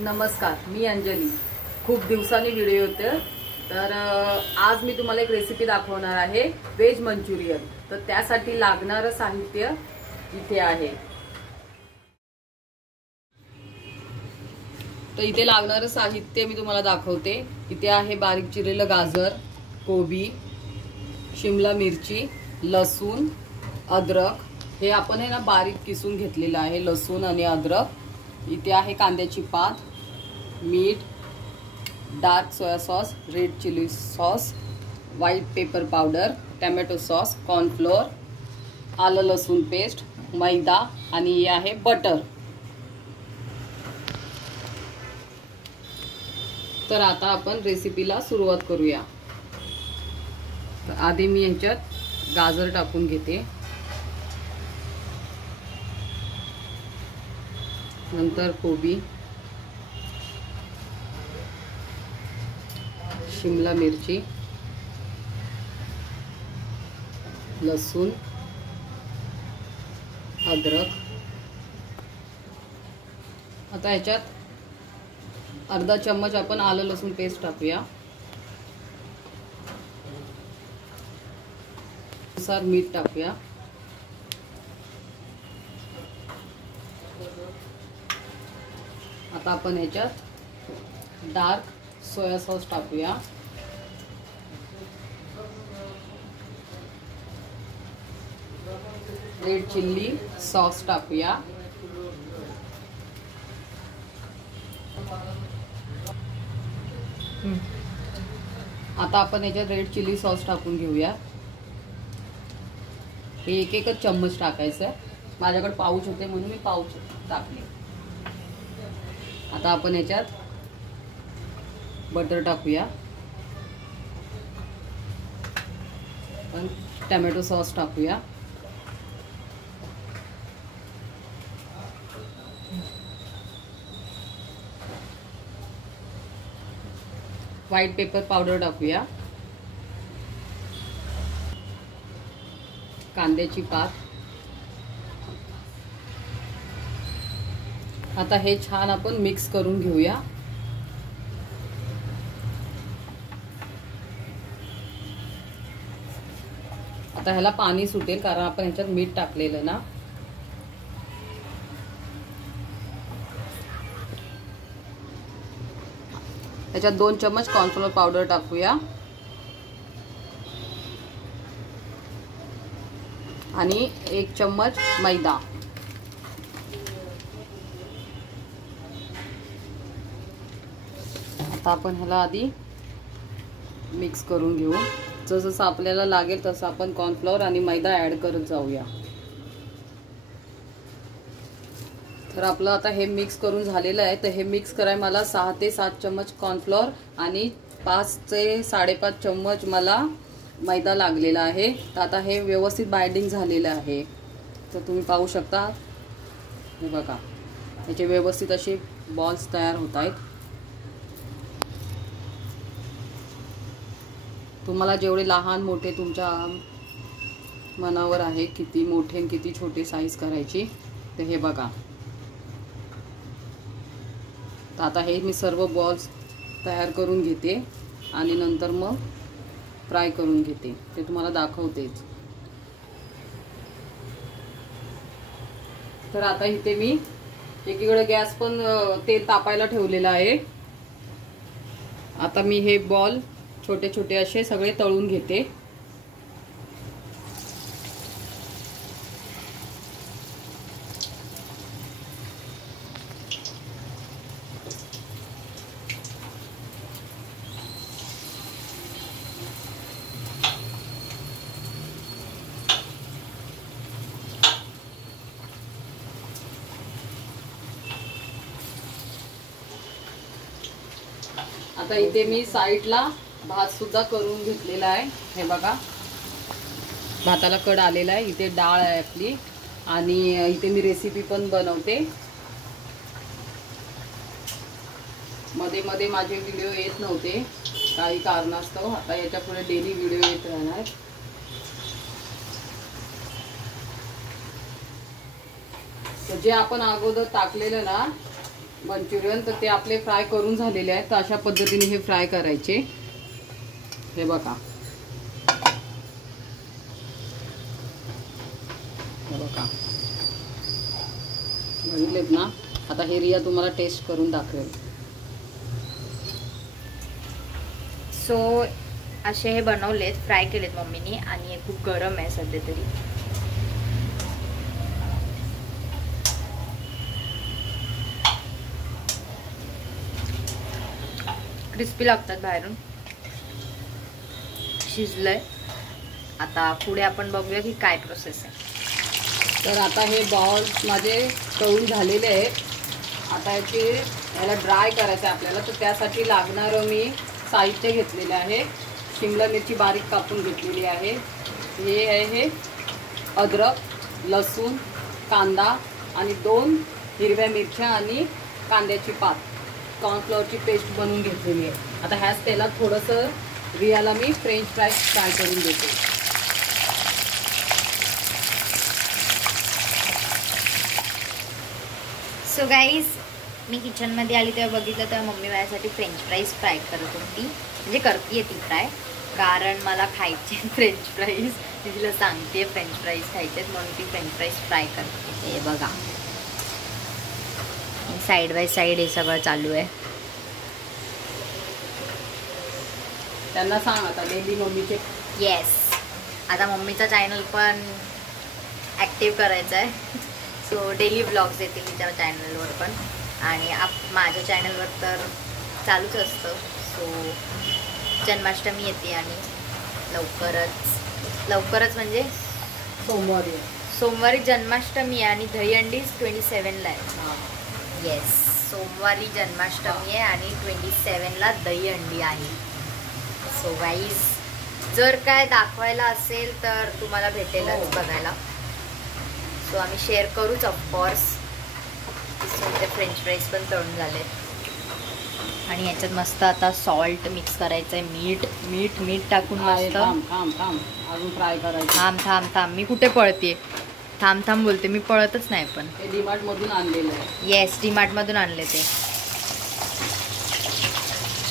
नमस्कार, मी अंजली। खूप दिवसांनी व्हिडिओ होते, तर आज मी तुम्हाला एक रेसिपी दाखवणार आहे, व्हेज मंचुरियन। तर त्यासाठी लागणारं साहित्य इथे आहे। तर इथे लागणारं साहित्य मी तुम्हाला दाखवते। इथे आहे बारीक चिरलेलं गाजर, कोबी, शिमला मिरची, लसूण, अद्रक। हे आपण आहे ना बारीक किसून घेतलेलं आहे, लसूण आणि अद्रक। इथे आहे कांद्याची पात, मीठ, dark soya sauce, red chilli sauce, white pepper powder, tomato sauce, cornflour, आलं लसूण पेस्ट, मैदा आणि हे आहे बटर। तर आता आपण रेसिपीला सुरुवात करूया। तर आधी मी ह्याच्यात गाजर टाकून घेते, नंतर कोबी, शिमला मिरची, लसूण, अद्रक। आता ह्याच्यात अर्धा चम्मच आपण आलं लसूण पेस्ट टाकूया, अनुसार मीठ टाकूया, आता आपण ह्याच्यात डार्क सोया सॉस टाकूया, रेड चिल्ली सॉस टाकूया, आता आपण ह्याच्यात रेड चिल्ली सॉस टाकून घेऊया। हे एक एकच चम्मच टाकायचं, माझ्याकडे पाऊच होते म्हणून मी पाऊच टाकले। आता आपण ह्याच्यात बटर टाकूया, पण टोमॅटो सॉस टाकूया, व्हाईट पेपर पावडर टाकूया, कांद्याची पात। आता हे छान आपण मिक्स करून घेऊया। आता ह्याला पाणी सुटेल, कारण आपण ह्याच्यात मीठ टाकलेलं ना। ह्याच्यात 2 चम्मच कॉर्नफ्लोअर पावडर टाकूया आणि 1 चम्मच मैदा। आता आपण ह्याला आधी मिक्स करून घेऊ। जसं आपल्याला लागेल तसं आपण कॉर्नफ्लोअर आणि मैदा ऍड करत जाऊया। तर आपलं आता हे मिक्स करून झालेलं आहे। तर हे मिक्स करायला मला 6 ते 7 चम्मच कॉर्नफ्लोअर आणि 5 ते 5.5 चम्मच मला मैदा लागलेला आहे। तर आता हे व्यवस्थित बाइंडिंग झालेलं आहे। तर तुम्ही पाहू शकता, हे बघा, याचे व्यवस्थित असे बॉल्स तयार होत आहेत। तुम्हाला जेवढे लहान मोठे तुमच्या मनावर आहे, किती मोठे आणि किती छोटे साईज करायची। तर हे बघा, तर आता हे मी सर्व बॉल्स तयार करून घेते आणि नंतर मग फ्राय करून घेते, ते तुम्हाला दाखवतेच। तर आता इथे मी एकीकडे गॅस पण तेल तापायला ठेवलेलं आहे। आता मी हे बॉल छोटे छोटे असे सगळे तळून घेते। आता इथे मी साईडला भात सुद्धा करून घेतलेला आहे। हे बघा, भाताला कड आलेला आहे। इथे डाळ आहे आपली, आणि इथे मी रेसिपी पण बनवते। मध्ये मध्ये माझे व्हिडिओ येत नव्हते काही कारणास्तव, आता याच्या पुढे डेली व्हिडिओ येत राहणार। तर जे आपण अगोदर टाकलेलं ना मंचुरियन. तर ते आपले फ्राय करून झालेले आहेत. तर अशा पद्धतीने हे फ्राय करायचे. हे बघा, हे बघा, बघितलेत ना. आता हे रिया तुम्हाला टेस्ट करून दाखवेल. सो असे हे बनवलेत, फ्राय केलेत मम्मीनी. आणि हे खूप गरम आहे सध्या तरी. क्रिस्पी लागतात बाहेरून, शिजलंय. आता पुढे आपण बघूया की काय प्रोसेस आहे. तर आता हे बॉल्स माझे तळून झालेले आहेत. आता याला ड्राय करायचं आहे आपल्याला. तर त्यासाठी लागणारं मी साहित्य घेतलेलं आहे. शिमला मिरची बारीक कापून घेतलेली आहे. हे आहे अद्रक, लसूण, कांदा आणि 2 हिरव्या मिरच्या आणि कांद्याची पात, कॉर्नफ्लॉवरची पेस्ट बनवून घेतलेली आहे. आता ह्याच तेलात थोडंसं रियाला मी फ्रेंच फ्राईज फ्राय करून देते. सो गाईज, मी किचनमध्ये आली तेव्हा बघितलं तेव्हा मम्मी माझ्यासाठी फ्रेंच फ्राईज फ्राय करत होती. म्हणजे करते ती फ्राय, कारण मला खायचे फ्रेंच फ्राईज. मी तिला सांगते फ्रेंच फ्राईज खायचे म्हणून ती फ्रेंच फ्राईज फ्राय करते. हे बघा, साईड बाय साईड हे सगळं चालू आहे. त्यांना सांग आता डेली मम्मीचे. येस, आता मम्मीचा चॅनल पण ॲक्टिव्ह करायचा आहे. सो डेली ब्लॉग्स येतील तिच्या चॅनलवर पण. आणि माझ्या चॅनलवर तर चालूच असतं. सो जन्माष्टमी येते आणि लवकरच म्हणजे सोमवारी जन्माष्टमी आहे आणि दहीहंडी 27ला आहे. येस, सोमवारी जन्माष्टमी आहे आणि 27ला दहीहंडी आहे. सो गाईज, जर काय दाखवायला असेल तर तुम्हाला भेटेलच बघायला. सो आम्ही शेअर करूच ऑफकोर्स. ते फ्रेंच फ्राईज पण तळून झाले आणि याच्यात मस्त आता सॉल्ट मिक्स करायचं आहे. मीठ टाकून मस्त. अजून फ्राय करायचं. थांब मी कुठे पळते. थांब बोलते, मी पळतच नाही. पण डीमार्ट मधून आणलेलं आहे. येस, डीमार्ट मधून आणले ते.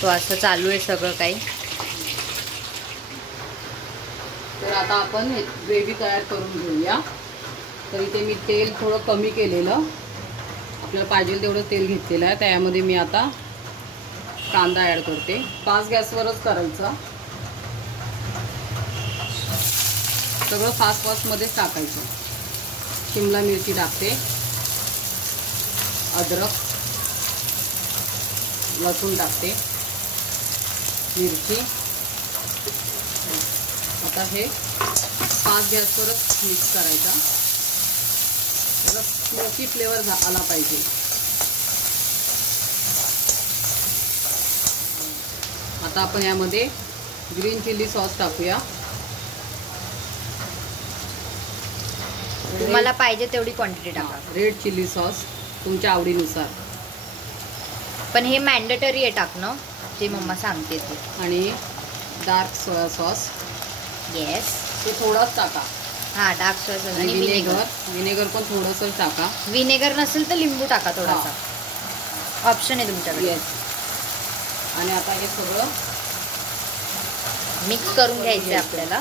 सो असं चालू आहे सगळं काही. तर आता आपण ग्रेव्ही तयार करून घेऊया. तर इथे मी तेल थोडं कमी केलेलं, आपल्याला पाहिजे तेवढं तेल घेतलेलं आहे. त्यामध्ये मी आता कांदा ॲड करते. 5 गॅसवरच करायचं. सगळं फास्टमध्येच टाकायचं. शिमला मिरची टाकते, अद्रक, लसूण टाकते, मिरची. आता हे 5 गॅसवरच मिक्स करायचा. त्याला स्मोकी फ्लेवर आला पाहिजे. आता आपण यामध्ये ग्रीन चिली सॉस टाकूया. तुम्हाला पाहिजे तेवढी क्वांटिटी टाका. रेड चिली सॉस तुमच्या आवडीनुसार. पण हे मॅन्डेटरी आहे टाकणं, जे मम्मा सांगते ते. आणि डार्क सोया सॉस. येस, ते थोडंच टाका. हां, डार्क सोया सॉस. आणि विनेगर पण थोडंसं टाका. विनेगर नसेल तर लिंबू टाका थोडासा. ऑप्शन आहे तुमच्याकडे. येस. आणि आता हे सगळं मिक्स करून घ्यायचं आहे आपल्याला.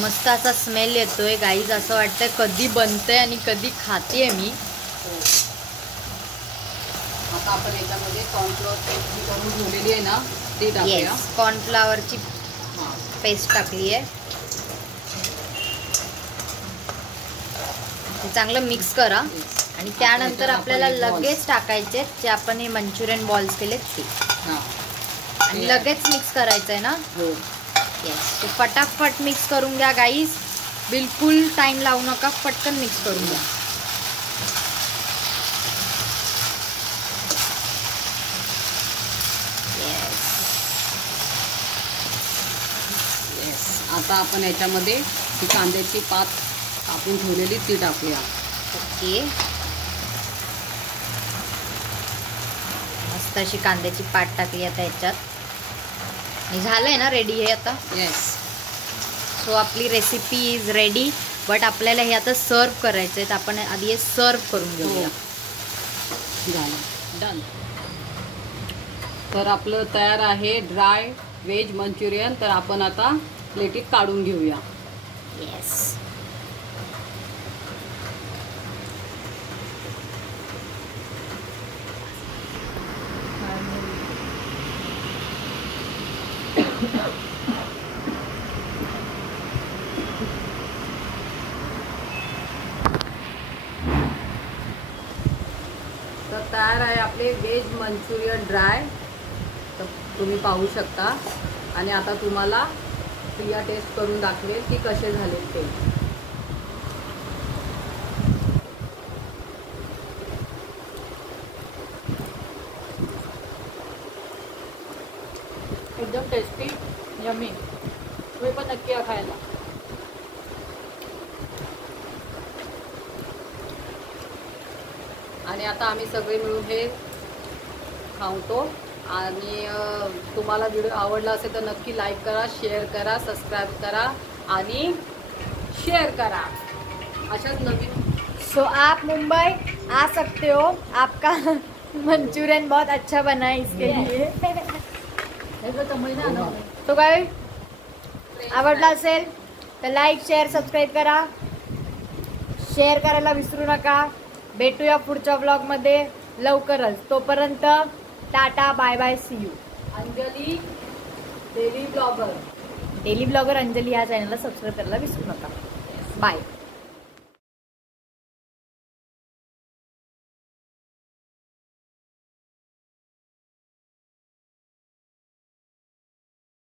मस्त असा स्मेल येतोय गाईज. असं वाटतंय कधी बनतंय आणि कधी खाते मी. आता आपण याच्यामध्ये कॉर्नफ्लॉवर पेस्ट करून ठेवलेली आहे ना, ती टाकूया. कॉर्नफ्लॉवरची पेस्ट टाकली आहे. चांगलं मिक्स करा. आणि त्यानंतर आपल्याला लगेच टाकायचे जे आपण हे मंचुरियन बॉल्स केलेत ते. आणि लगेच मिक्स करायचं आहे ना. हो. येस, फटाफट मिक्स करून घ्या गाईज. बिलकुल टाइम लावू नका, पटकन मिक्स करून घ्या. आता आपण याच्यामध्ये ही कांद्याची पात कापून ठेवलेली ती टाकूया. ओके, मस्त अशी कांद्याची पात टाकली आता याच्यात. झालंय ना रेडी हे आता. येस. सो आपली रेसिपी इज रेडी. बट आपल्याला हे आता सर्व करायचं आहे, तर आपण आधी हे सर्व करून घेऊया. डन. तर आपलं तयार आहे ड्राय व्हेज मंचुरियन. तर आपण आता प्लेटीत काढून घेऊया. येस. तर तयार आहे आपले व्हेज मंचुरियन ड्राय. तर तुम्ही पाहू शकता. आणि आता तुम्हाला प्रिया टेस्ट करून दाखवेल की कसे झाले ते. एकदम टेस्टी, यमी. तुम्ही पण नक्की या खायला. आणि आता आम्ही सगळे मिळून हे खावतो. आणि तुम्हाला व्हिडिओ आवडला असेल तर नक्की लाईक करा, शेअर करा, सबस्क्राईब करा आणि शेअर करा. अशाच नवीन. सो आप मुंबई आ सकते हो. आपका मंचूरियन बहुत अच्छा बना है इसके लिए. तो काय आवडला असेल तर लाईक शेअर सबस्क्राईब करा. शेअर करायला विसरू नका. भेटूया पुढच्या व्लॉगमध्ये लवकरच. तोपर्यंत टाटा, bye bye, see you. Anjali daily blogger. Daily blogger Anjali या चॅनलला सबस्क्राईब करायला विसरू नका. बाय.